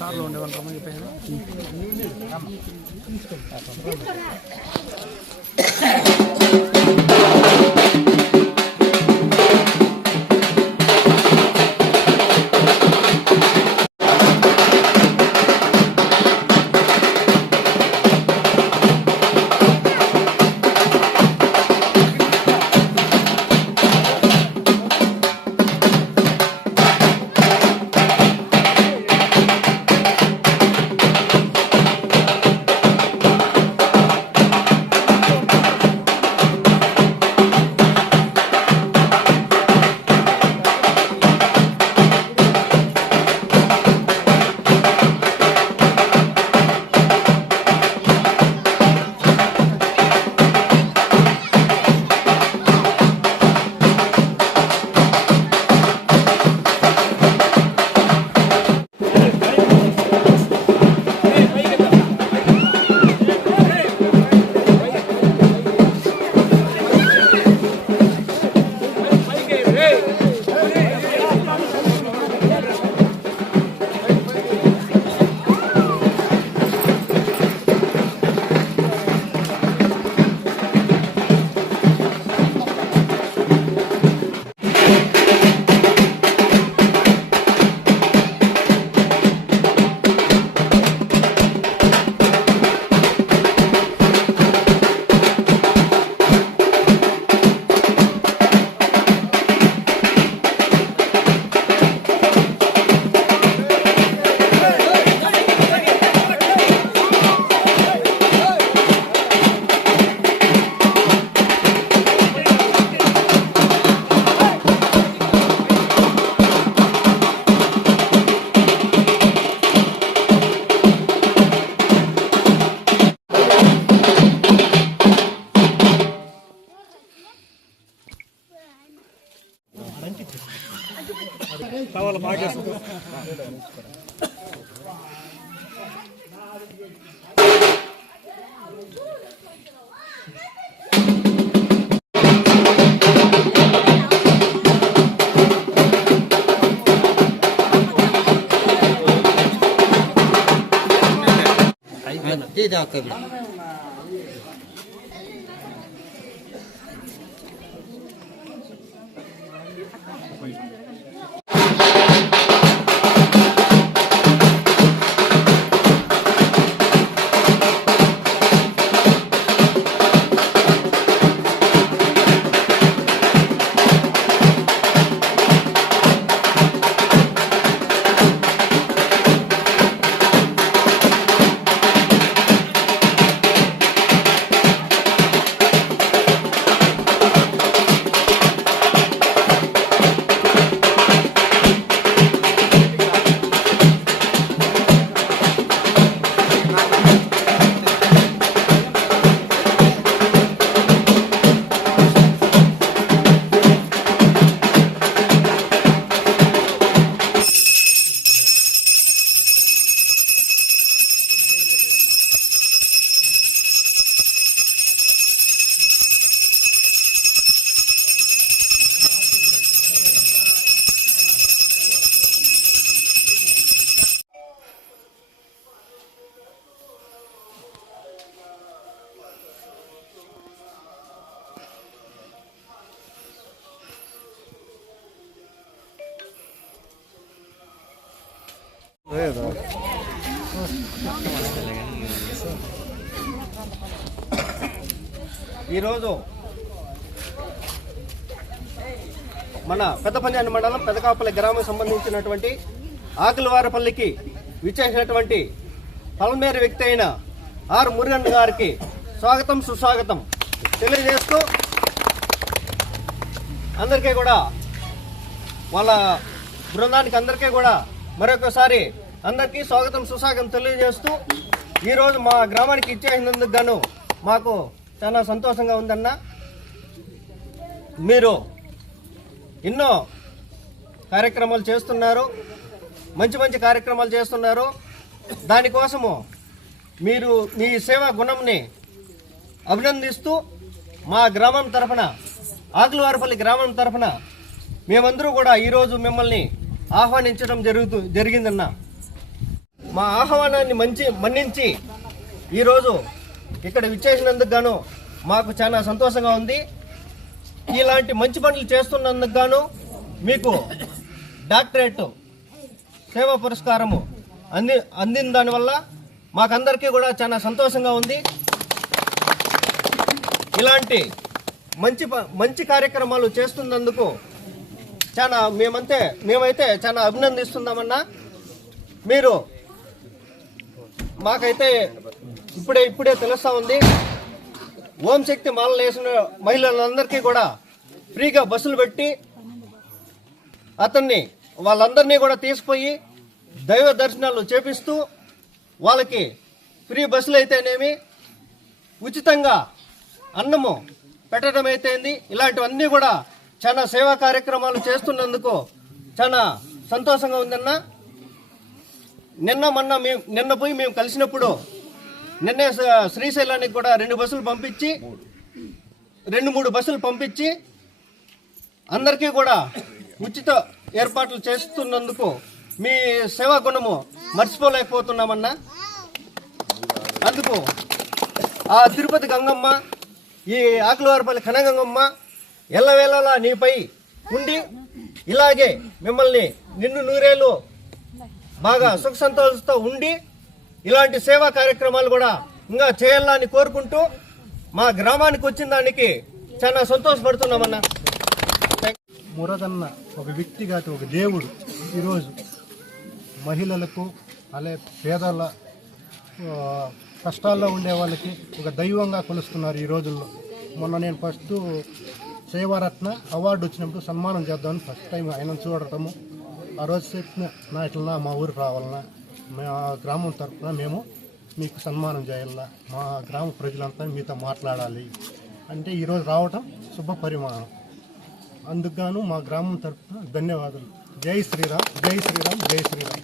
కార్లో ఉండే వాళ్ళు రమ్మని చెప్పాను. కావాలి బాగా ఈరోజు మన పెద్దపంజాని మండలం పెదకాపల్లి గ్రామం సంబంధించినటువంటి ఆకులవారపల్లికి విచ్చేసినటువంటి పల్మేరు వ్యక్తి అయిన ఆర్ మురుగన్ గారికి స్వాగతం సుస్వాగతం తెలియజేస్తూ అందరికీ కూడా వాళ్ళ బృందానికి అందరికీ కూడా మరొకసారి అందరికీ స్వాగతం సుస్వాగతం తెలియజేస్తూ ఈరోజు మా గ్రామానికి ఇచ్చేసినందుకు గాను మాకు చాలా సంతోషంగా ఉందన్న. మీరు ఎన్నో కార్యక్రమాలు చేస్తున్నారు, మంచి మంచి కార్యక్రమాలు చేస్తున్నారు. దానికోసము మీరు మీ సేవా గుణంని అభినందిస్తూ మా గ్రామం తరఫున ఆకులవారిపల్లి గ్రామం తరఫున మేమందరూ కూడా ఈరోజు మిమ్మల్ని ఆహ్వానించడం జరిగిందన్న. మా ఆహ్వానాన్ని మన్నించి ఈరోజు ఇక్కడ విచ్చేసినందుకు గాను మాకు చాలా సంతోషంగా ఉంది. ఇలాంటి మంచి పనులు చేస్తున్నందుకు గాను మీకు డాక్టరేట్ సేవా పురస్కారము అందిన దానివల్ల మాకందరికీ కూడా చాలా సంతోషంగా ఉంది. ఇలాంటి మంచి కార్యక్రమాలు చేస్తున్నందుకు మేమైతే చాలా అభినందిస్తున్నామన్నా. మీరు మాకైతే ఇప్పుడే తెలుస్తా ఉంది, ఓం శక్తి మాలలు వేసిన మహిళలందరికీ కూడా ఫ్రీగా బస్సులు పెట్టి వాళ్ళందరినీ కూడా తీసుకుపోయి దైవ దర్శనాలు చేపిస్తూ వాళ్ళకి ఫ్రీ బస్సులు అయితేనేమి ఉచితంగా అన్నము పెట్టడం అయితేంది, ఇలాంటివన్నీ కూడా చాలా సేవా కార్యక్రమాలు చేస్తున్నందుకు చాలా సంతోషంగా ఉందన్న. నిన్న పోయి మేము కలిసినప్పుడు నిన్నే శ్రీశైలానికి కూడా 2 బస్సులు పంపించి 2-3 బస్సులు పంపించి అందరికీ కూడా ఉచిత ఏర్పాట్లు చేస్తున్నందుకు మీ సేవా గుణము మర్చిపోలేకపోతున్నామన్నా. అందుకు ఆ తిరుపతి గంగమ్మ, ఈ ఆకులవారిపల్లి కనగంగమ్మ ఎల్లవేళలా నీపై ఉండి ఇలాగే మిమ్మల్ని నిన్ను నూరేళ్ళు బాగా సుఖ సంతోషంతో ఉండి ఇలాంటి సేవా కార్యక్రమాలు కూడా ఇంకా చేయాలని కోరుకుంటూ మా గ్రామానికి వచ్చిన దానికి చాలా సంతోషపడుతున్నామన్నా. మురగన్న ఒక వ్యక్తి కాదు, ఒక దేవుడు. ఈరోజు మహిళలకు అలాగే పేదల కష్టాల్లో ఉండే వాళ్ళకి ఒక దైవంగా కొలుస్తున్నారు ఈ రోజుల్లో. మొన్న నేను ఫస్ట్ సేవారత్న అవార్డు వచ్చినప్పుడు సన్మానం చేద్దామని ఫస్ట్ టైం ఆయన చూడటము. ఆ రోజు చెప్పిన నా ఇట్లా మా ఊరికి రావాలన్నా, మా గ్రామం తరఫున మేము మీకు సన్మానం చేయాలా, మా గ్రామ ప్రజలంతా మీతో మాట్లాడాలి అంటే ఈరోజు రావటం శుభ పరిమాణం. అందుకు మా గ్రామం తరఫున ధన్యవాదాలు. జై శ్రీరామ్, జై శ్రీరామ్, జై శ్రీరామ్.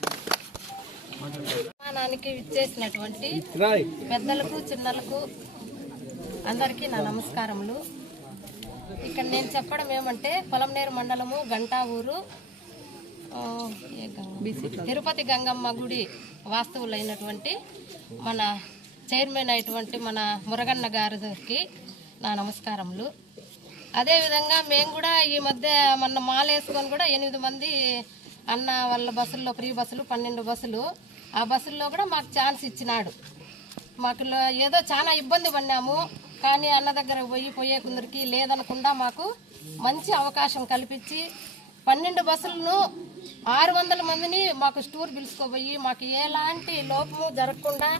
సన్మానానికి విచ్చేసినటువంటి పెద్దలకు చిన్నలకు అందరికీ నా నమస్కారములు. ఇక్కడ నేను చెప్పడం ఏమంటే పొలంనేరు మండలము గంటావూరు తిరుపతి గంగమ్మ గుడి వాస్తవులైనటువంటి మన చైర్మన్ అయినటువంటి మన మురగన్న గారికి నా నమస్కారములు. అదేవిధంగా మేము కూడా ఈ మధ్య మొన్న మాల వేసుకొని కూడా 8 మంది అన్న వాళ్ళ బస్సుల్లో ఫ్రీ బస్సులు 12 బస్సులు, ఆ బస్సుల్లో కూడా మాకు ఛాన్స్ ఇచ్చినాడు. మాకు ఏదో చాలా ఇబ్బంది పడినాము, కానీ అన్న దగ్గర పోయే కొందరికి లేదనకుండా మాకు మంచి అవకాశం కల్పించి 12 బస్సులను 600 మందిని మాకు టూర్ పిలుచుకోబోయి మాకు ఎలాంటి లోపము జరగకుండా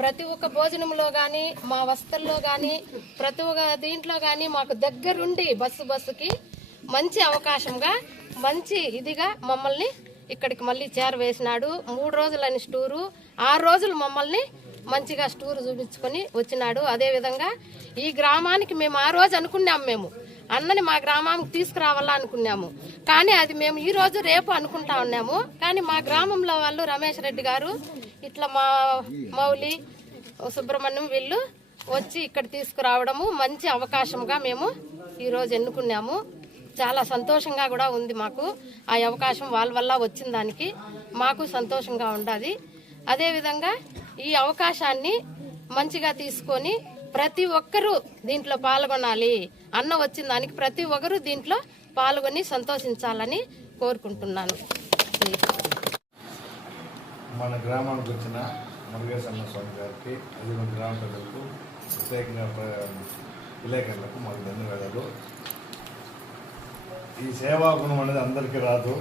ప్రతి ఒక్క భోజనంలో కానీ మా వసతుల్లో కానీ ప్రతి ఒక్క దీంట్లో కానీ మాకు దగ్గరుండి బస్సుకి మంచి అవకాశంగా మంచి ఇదిగా మమ్మల్ని ఇక్కడికి మళ్ళీ చేరవేసినాడు. 3 రోజులని టూరు, 6 రోజులు మమ్మల్ని మంచిగా టూరు చూపించుకొని వచ్చినాడు. అదేవిధంగా ఈ గ్రామానికి మేము ఆ రోజు అనుకున్నాము, మేము అన్నని మా గ్రామానికి తీసుకురావాలా అనుకున్నాము, కానీ అది మేము ఈ రోజు రేపు అనుకుంటా ఉన్నాము. కానీ మా గ్రామంలో వాళ్ళు రమేష్ రెడ్డి గారు ఇట్లా మా మౌలి సుబ్రహ్మణ్యం వీళ్ళు వచ్చి ఇక్కడ తీసుకురావడము మంచి అవకాశంగా మేము ఈరోజు ఎన్నుకున్నాము. చాలా సంతోషంగా కూడా ఉంది మాకు. ఆ అవకాశం వాళ్ళ వల్ల వచ్చిన దానికి మాకు సంతోషంగా ఉండాది. అదేవిధంగా ఈ అవకాశాన్ని మంచిగా తీసుకొని ప్రతి ఒక్కరూ దీంట్లో పాల్గొనాలి. అన్న వచ్చిన దానికి ప్రతి ఒక్కరూ దీంట్లో పాల్గొని సంతోషించాలని కోరుకుంటున్నాను. మన గ్రామానికి వచ్చిన మురుగేశన్న స్వామి గారికి, అది మన గ్రామ ప్రజలకు, ప్రత్యేకంగా విలేకరులకు మాకు ధన్యవాదాలు. ఈ సేవా గుణం అనేది అందరికీ రాదు.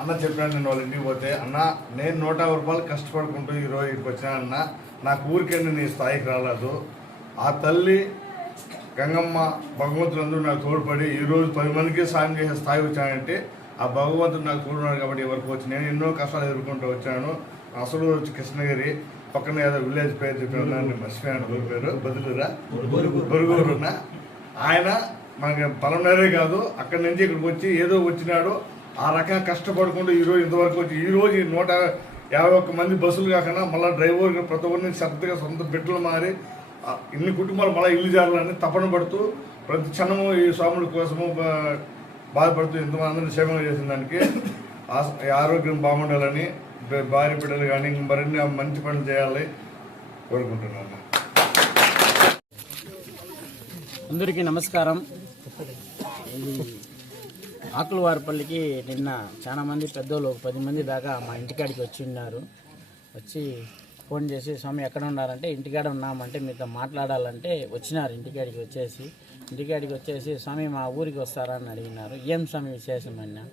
అన్న చెప్పినాను, నేను వాళ్ళ ఇంటికి పోతే అన్న నేను 150 రూపాయలు కష్టపడుకుంటూ ఈరోజు ఇక్కడికి వచ్చినా అన్న, నాకు ఊరికెళ్ళి నీ స్థాయికి రాలేదు. ఆ తల్లి గంగమ్మ భగవంతులందరూ నాకు తోడ్పడి ఈరోజు 10 మందికి సాయం చేసే స్థాయి వచ్చానంటే ఆ భగవంతుడు నాకు తోడున్నాడు కాబట్టి ఎవరికి వచ్చి నేను ఎన్నో కష్టాలు ఎదుర్కొంటూ వచ్చాను. అసలు వచ్చి కృష్ణగిరి పక్కన ఏదో విలేజ్ పేరు చెప్పిన మర్చిపోయాను, ఊరి పేరు బదులురా బొరుగురున్న ఆయన మనకి పొలంనేరే కాదు, అక్కడి నుంచి ఇక్కడికి వచ్చి ఏదో వచ్చినాడు. ఆ రకంగా కష్టపడుకుంటూ ఈరోజు ఇంతవరకు వచ్చి ఈరోజు 151 మంది బస్సులు కాకుండా మళ్ళీ డ్రైవర్ ప్రతి ఒక్కరిని శ్రద్ధగా సొంత బిడ్డలు మారి ఇన్ని కుటుంబాలు మళ్ళీ ఇల్లు చేరాలని తపన పడుతూ ప్రతి క్షణము ఈ స్వాముడి కోసము బాధపడుతూ ఎంతమంది అందరినీ క్షేమంగా చేసిన దానికి ఆరోగ్యం బాగుండాలని భార్య బిడ్డలు కానీ మరిన్ని మంచి పనులు చేయాలి కోరుకుంటున్నాను. అందరికీ నమస్కారం. ఇది ఆకులవారిపల్లికి నిన్న చాలా మంది పెద్దోళ్ళు 10 మంది దాకా మా ఇంటికాడికి వచ్చి ఉన్నారు. వచ్చి ఫోన్ చేసి స్వామి ఎక్కడ ఉన్నారంటే ఇంటికాడ ఉన్నామంటే మీతో మాట్లాడాలంటే వచ్చినారు. ఇంటికాడికి వచ్చేసి స్వామి మా ఊరికి వస్తారా అని అడిగినారు. ఏం స్వామి విశేషం అన్నా,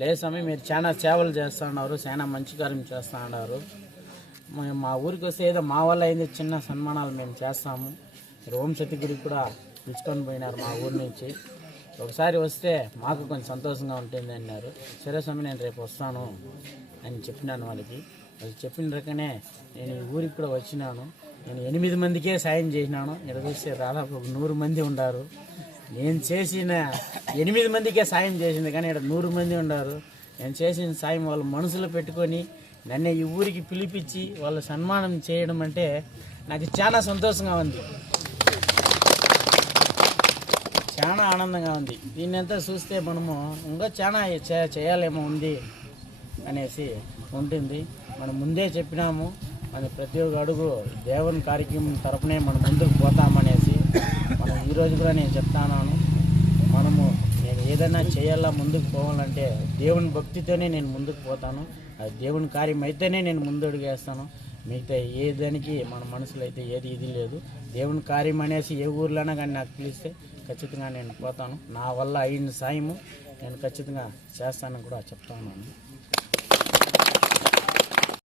లేదు స్వామి మీరు చాలా సేవలు చేస్తూ ఉన్నారు, చాలా మంచి కార్యం చేస్తూ ఉన్నారు, మా ఊరికి వస్తే ఏదో మా వల్ల అయింది చిన్న సన్మానాలు మేము చేస్తాము. ఓం సతి గుడికి కూడా పిలుచుకొని పోయినారు మా ఊరి నుంచి. ఒకసారి వస్తే మాకు కొంచెం సంతోషంగా ఉంటుంది అన్నారు. సరే స్వామి నేను రేపు వస్తాను అని చెప్పినాను వాళ్ళకి. వాళ్ళు చెప్పిన రకనే నేను ఈ ఊరికి కూడా వచ్చినాను. నేను 8 మందికే సాయం చేసినాను. ఇక్కడ చూస్తే దాదాపు 100 మంది ఉన్నారు. నేను చేసిన 8 మందికే సాయం చేసింది కానీ ఇక్కడ 100 మంది ఉన్నారు. నేను చేసిన సాయం వాళ్ళు మనసులో పెట్టుకొని నన్ను ఈ ఊరికి పిలిపించి వాళ్ళు సన్మానం చేయడం అంటే నాకు చాలా సంతోషంగా ఉంది, చాలా ఆనందంగా ఉంది. దీన్నంతా చూస్తే మనము ఇంకా చాలా చేయాలేమో ఉంది అనేసి ఉంటుంది. మనం ముందే చెప్పినాము, మన ప్రతి ఒక్క అడుగు దేవుని కార్యక్రమం తరపునే మనం ముందుకు పోతామనేసి మనం ఈరోజు కూడా నేను చెప్తాను. నేను ఏదైనా చేయాలా ముందుకు పోవాలంటే దేవుని భక్తితోనే నేను ముందుకు పోతాను. అది దేవుని కార్యం అయితేనే నేను ముందడుగు వేస్తాను. మిగతా ఏ దానికి మన మనసులో అయితే ఏది ఇది లేదు. దేవుని కార్యం అనేసి ఏ ఊర్లోనా కానీ నాకు పిలిస్తే ఖచ్చితంగా నేను పోతాను. నా వల్ల అయిన సాయము నేను ఖచ్చితంగా చేస్తానని కూడా చెప్తాను.